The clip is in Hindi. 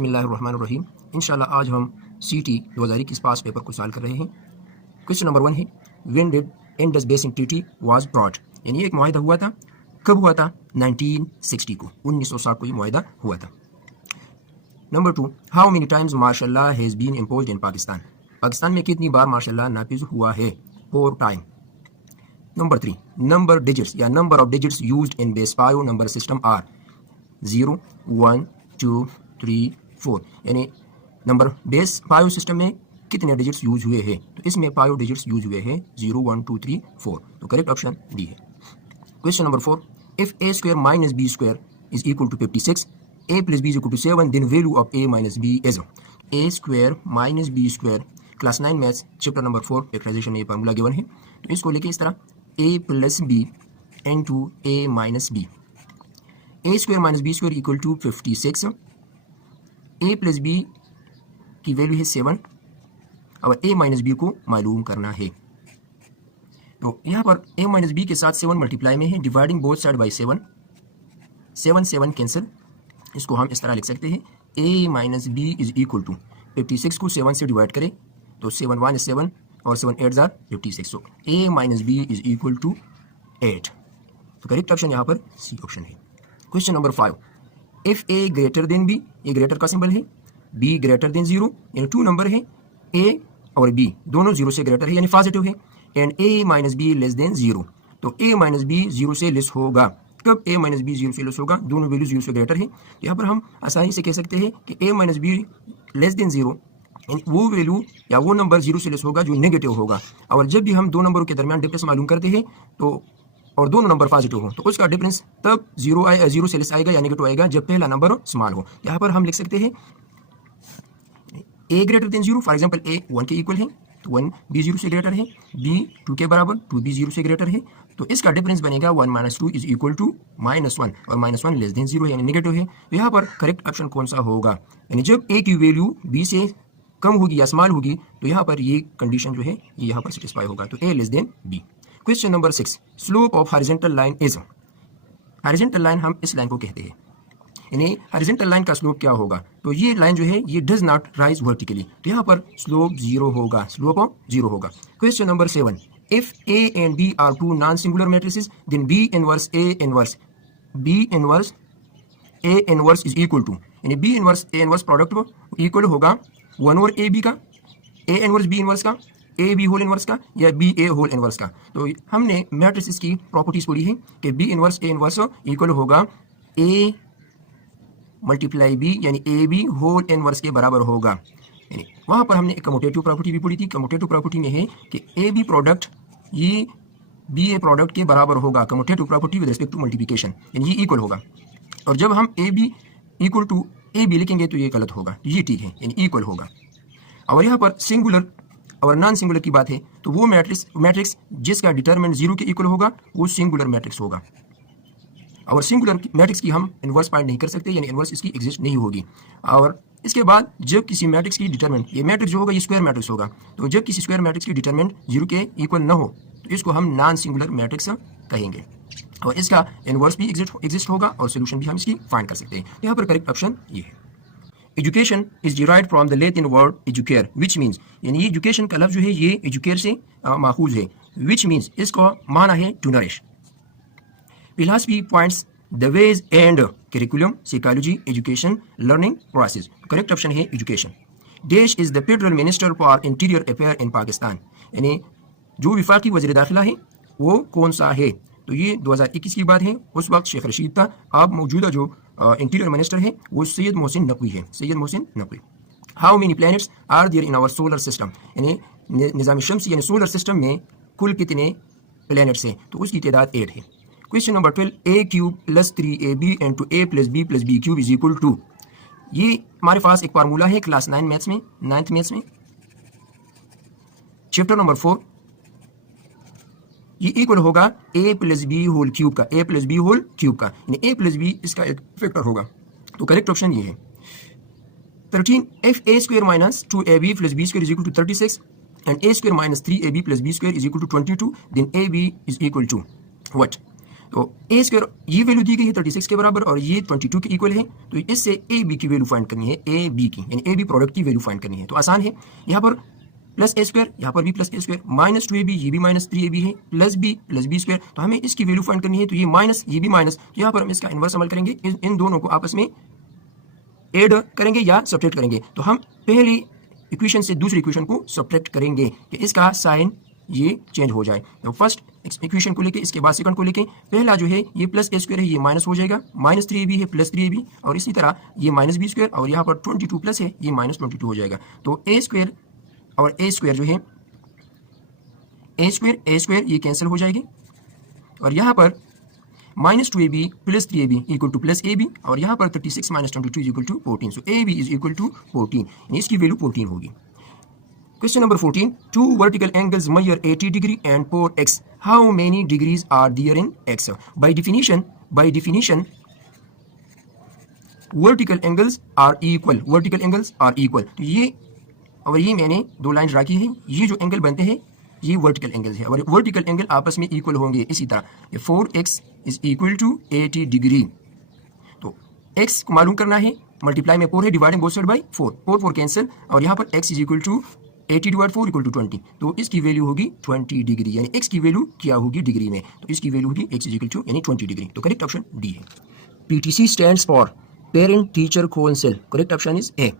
बिस्मिल्लाहिर्रहमानिर्रहीम। इंशाल्लाह आज हम CT 2021 पास पेपर को सॉल्व कर रहे हैं। क्वेश्चन नंबर 1 है, when did Indus basin treaty was brought, यानी एक मुआहिदा हुआ था, कब हुआ था? 1960 को, 1960 को ये मुआहिदा हुआ था। Number 2, how many times martial law has been imposed in Pakistan, Pakistan में कितनी बार मार्शल लॉ नाफिज हुआ है? 4 टाइम। नंबर 3, नंबर डिजिट्स या number of digits used in base five number system are 0, 1, 2, 3, 4, यानी नंबर बेस पायो सिस्टम में कितने डिजिट्स यूज हुए हैं? तो इसमें पायो डिजिट्स यूज हुए हैं 0, 1, 2, 3, 4, तो करेक्ट ऑप्शन डी है। Question number 4, if a square minus b square is equal to 56, a plus b is equal to 7, then value of a minus b is a square minus b square. Class 9 maths chapter number 4 factorization में ये फार्मूला गिवन है, तो इसको लेके इस तरह a plus b into a minus b, a square minus b square equal to 56, a plus b की वैल्यू है 7 और a माइनस b को मालूम करना है। तो यहाँ पर a माइनस b के साथ 7 मल्टीप्लाई में है, dividing both side by 7, 7 cancel, इसको हम इस तरह लिख सकते हैं a minus b is equal to 56 को 7 से डिवाइड करें तो 7 1 is 7 और 7 8 are 56, so a minus b is equal to 8, तो करेक्ट ऑप्शन यहाँ पर सी ऑप्शन है। Question number 5, if a greater than b, ये ग्रेटर का सिंबल है, b ग्रेटर देन 0, यानी 2 नंबर है, a और b दोनों 0 से ग्रेटर है यानी पॉजिटिव है, and a minus b less than 0, तो a माइनस b 0 से लेस होगा। कब a माइनस b 0 से लेस होगा? दोनों वैल्यू 0 से ग्रेटर है, तो यहाँ पर हम आसानी से कह सकते हैं कि a minus b less than 0, यानी वो वैल्यू या वो नंबर 0 से लेस होगा जो नेगेटिव होगा। और जब भी हम दो नंबरों के दरमियान डिफरेंस मालूम करते हैं तो और दोनों नंबर पॉजिटिव हो तो उसका डिफरेंस तब 0 से लेस आएगा या नेगेटिव आएगा जब पहला नंबर स्मॉल हो। यहाँ पर हम लिख सकते हैं a greater than 0, for example a 1 के इक्वल है तो 1 b 0 से ग्रेटर है, b 2 के बराबर 2b 0 से ग्रेटर है, तो इसका डिफरेंस बनेगा 1 माइनस 2 इज इक्वल टू -1, और -1 लेस देन 0 यानी नेगेटिव है। तो यहाँ पर करेक्ट ऑप्शन कौन सा होगा? यानी जब a की वैल्यू b से कम होगी या स्मॉल होगी तो यहाँ पर ये कंडीशन जो है ये यहाँ पर सेटिस्फाई होगा, तो a less than b। Question number 6, slope of horizontal line is, horizontal line हम इस लाइन को कहते हैं, यानी हॉरिजॉन्टल लाइन का स्लोप क्या होगा? तो ये लाइन जो है ये डज नॉट राइज वर्टिकली, तो यहाँ पर स्लोप 0 होगा, स्लोप ऑफ 0 होगा। Question number 7, if a and b are two non singular matrices then b inverse a inverse a inverse is equal to, यानी b inverse a inverse product equal होगा 1 ओवर a b का, a इनवर्स b इनवर्स का, a b होल इनवर्स का या b a होल इनवर्स का। तो हमने मैट्रिसेस की प्रॉपर्टीज पढ़ी है कि b inverse a inverse equal होगा a मल्टीप्लाई b, यानी ए बी होल इनवर्स के बराबर होगा। यानी वहाँ पर हमने एक कम्यूटेटिव प्रॉपर्टी भी पढ़ी थी, कम्यूटेटिव प्रॉपर्टी में है कि ए बी प्रोडक्ट ये बी ए प्रोडक्ट के बराबर होगा, commutative property with respect to multiplication, यानी ये इक्वल होगा। और जब हम A B equal to A B लिखेंगे तो ये गलत होगा, ये ठीक है, यानी इक्वल होगा। और यहाँ पर सिंगुलर और नॉन सिंगुलर की बात है तो वो मैट्रिक्स जिसका डिटरमिनेंट 0 के इक्वल होगा वो सिंगुलर मैट्रिक्स होगा, और सिंगुलर मैट्रिक्स की हम इन्वर्स फाइंड नहीं कर सकते, यानी इन्वर्स इसकी एग्जिस्ट नहीं होगी। और इसके बाद जब किसी मैट्रिक्स की डिटरमिनेंट, ये मैट्रिक्स जो होगा ये स्क्वायर मैट्रिक्स होगा, तो जब किसी स्क्वायर मैट्रिक्स की डिटरमिनेंट 0 के इक्वल न हो तो इसको हम नॉन सिंगुलर मैट्रिक्स कहेंगे, और इसका इन्वर्स भी एग्जिस्ट होगा और सोल्यूशन भी हम इसकी फाइंड कर सकते हैं। यहाँ पर करेक्ट ऑप्शन ये है। Education is derived from the Latin word educare which means, यानी ये एजुकेशन का लफ्ज जो है ये एजुकेयर से माखूज है, विच मीन्स इसका माना है to nourish. Philosophy points the ways and curriculum, psychology, education, learning process. Correct option है education. Desh is the Federal Minister for Interior Affairs in Pakistan. यानी जो विफाकी वज़ीर दाखिला है वो कौन सा है? तो ये 2021 की बात है, उस वक्त शेख रशीद था। अब मौजूदा जो इंटीरियर मिनिस्टर है वो सैयद मोहसिन नकवी है, Syed Mohsin Naqvi. How many planets are there in our solar system? यानी निज़ाम शम्सी यानी सोलर सिस्टम में कुल कितने प्लैनेट्स हैं? तो उसकी तादाद 8 है। Question number 12, a cube plus 3ab into a plus b cube is equal to, ये हमारे पास एक फार्मूला है क्लास 9 मैथ्स में, 9th मैथ्स में चैप्टर नंबर 4, ये इक्वल होगा a plus b whole cube का, a plus b whole cube का, यानी a प्लस b इसका एक फैक्टर होगा, तो करेक्ट ऑप्शन ये है। 13, if a square minus 2ab plus b square is equal to 36 and a square minus 3ab plus b square is equal to 22, then ab is equal to what? तो ए स्क्वायर ये वैल्यू दी गई है 36 के बराबर और ये 22 के इक्वल है, तो इससे ए बी की वैल्यू फाइंड करनी है, ए बी की यानी ए बी प्रोडक्ट की वैल्यू फाइंड करनी है। तो आसान है, यहाँ पर प्लस ए स्क्वायर, यहाँ पर भी प्लस ए स्क्वायर, माइनस 2ab, ये भी माइनस 3ab है, प्लस बी स्क्वायर, तो हमें इसकी वैल्यू फाइंड करनी है। तो ये माइनस, ये भी माइनस, तो यहाँ पर हम इसका इन्वर्स अमल करेंगे, इन दोनों को आपस में ऐड करेंगे या सब्ट्रैक्ट करेंगे। तो हम पहली इक्वेशन से दूसरी इक्वेशन को सब्ट्रैक्ट करेंगे कि इसका साइन ये चेंज हो जाए। तो फर्स्ट इक्वेशन को लेके, इसके बाद सेकंड को लेके, पहला जो है ये प्लस ए स्क्वायर है, ये माइनस हो जाएगा, माइनस 3ab है प्लस 3ab, और इसी तरह ये माइनस बी स्क्वायर और यहाँ पर 22 प्लस है, ये माइनस 22 हो जाएगा। तो ए स्क्वायर और ए स्क्वायर जो है, ए स्क्वायर ये कैंसिल हो जाएगी, और यहाँ पर minus 2ab plus 3ab equal to plus ab, और यहाँ पर 36 minus 22 is equal to 14, so ab is equal to 14, इसकी वैल्यू 14 होगी। Question number 14. Two vertical angles measure 80 degree and 4x. How many degrees are there in x? By definition, vertical angles are equal. Vertical angles are equal. तो ये और ये मैंने दो लाइन ड्रा की है, ये जो एंगल बनते हैं ये वर्टिकल एंगल्स है, और वर्टिकल एंगल आपस में इक्वल होंगे। इसी तरह 4x is equal to 80 degree. तो x को मालूम करना है, मल्टीप्लाई में 4 है, dividing both side by 4, 4 cancel, और यहाँ पर x is equal to 80 divide 4 equal to 20, तो इसकी वैल्यू होगी 20 डिग्री, यानी x की वैल्यू क्या होगी डिग्री में, तो इसकी वैल्यू होगी x इज इक्वल टू यानी 20 डिग्री। तो करेक्ट ऑप्शन डी है। PTC stands for parent teacher council, correct option is a.